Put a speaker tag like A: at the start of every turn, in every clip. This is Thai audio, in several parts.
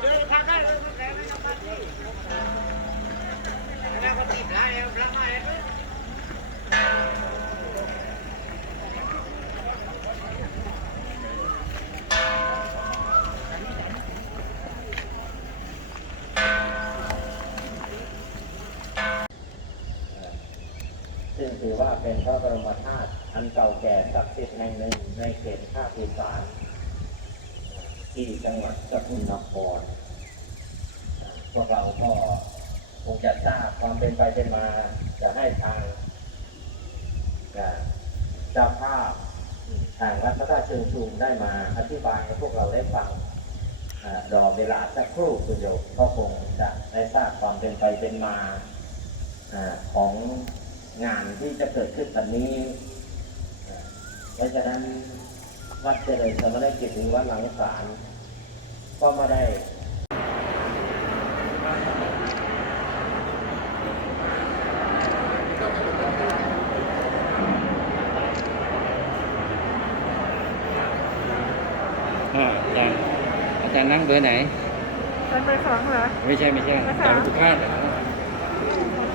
A: ซึ่งถือว่าเป็นพระบรมธาตุอันเก่าแก่ศักดิ์สิทธิ์แห่งหนึ่งในเขตภาคอีสาน ที่จังหวัดสกลนครพวกเราก็คงจะทราบความเป็นไปเป็นมาจะให้ทางเจ้าภาพทางรัฐราชเชิงชุมได้มาอธิบายให้พวกเราได้ฟังรอเวลาสักครู่คุณโยมก็คงจะได้ทราบความเป็นไปเป็นมาอของงานที่จะเกิดขึ้นวันนี้อ่าเพราะฉะนั้น วัดเจริญสมณกิจหรือวัดหลังสารก็ไม่ได้
B: อ่าอาจารย์อาจารย์นั่งเบอร์ไหน
C: เป็นไปสองเหรอ
B: ไม่ใช่ไม่ใช่
C: ไม่ใช่
B: ตามทุกท่านเหรอ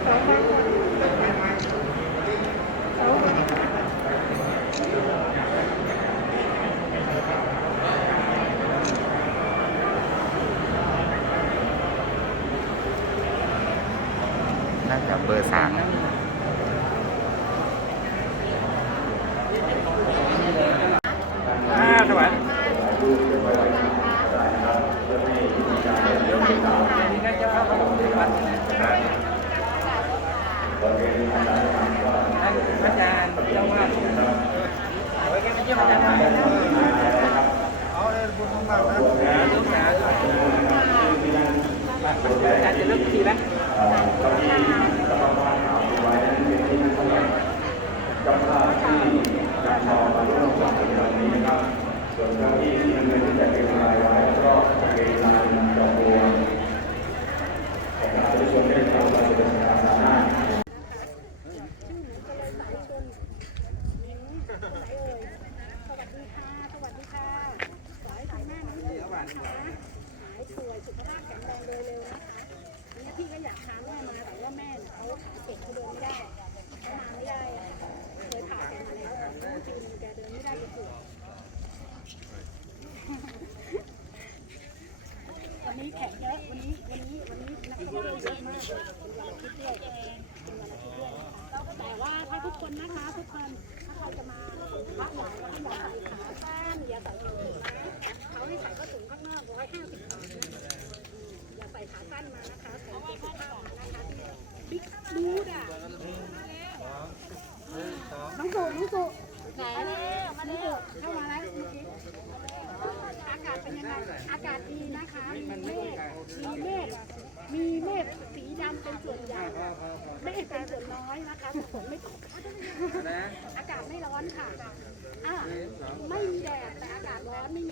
C: สองไป
D: น่าจะเบอร์สาม
C: อ่าสวัสดี
B: อาจารย์เจ้าว่าเอาไว้แค่ไม่ใช่อาจารย์ทำนะเอาเลยบุญมากนะอาจารย์จะเริ่มพิธีแล้ว
E: สวัสดีค่ะ สวัสดีค่ะขอให้คุณแม่น้องหนูนะคะหายป่วยสุขภาพแข็งแรงโดยเร็วนะคะเนี่ยพี่ก็อยากพาแม่มาแต่ว่าแม่เนี่ยเขาขาเจ็บเขาเดินไม่ได้เขามาไม่ได้อะค่ะเคยผ่าแกมาแล้วตอนนี้ปีนึงแกเดินไม่ได้จะปวดวันนี้แขกเยอะ วันนี้ วันนี้ วันนี้นักท่องเที่ยวเยอะมากเลยเป็นวันอาทิตย์ด้วยเป็นวันอาทิตย์ด้วยนะคะ แต่ว่าถ้าทุกคนนะคะทุกคนถ้าใครจะมาพระใหญ่ก็อย่าใส่ขาสั้นอย่าใส่ถุงนะเขาให้ใส่ก็ถุงข้างนอกร้อยห้าสิบบาทนะอืมอย่าใส่ขาสั้นมานะคะใส่เกงสุภาพมานะคะบิ๊กบูดอะน้องสุน้องสุไหนมาแล้วเข้ามาแล้วเมื่อกี้อากาศเป็นยังไงอากาศดีนะคะ มีเมฆมีเมฆมีเมฆสี ดำเป็นส่วนใหญ่ไม่ให้เป็นส่วนน้อยนะคะฝนไม่ตกอากาศไม่ร้อนค่ะอ่าไม่มีแดดแต่อากาศร้อนไม่มี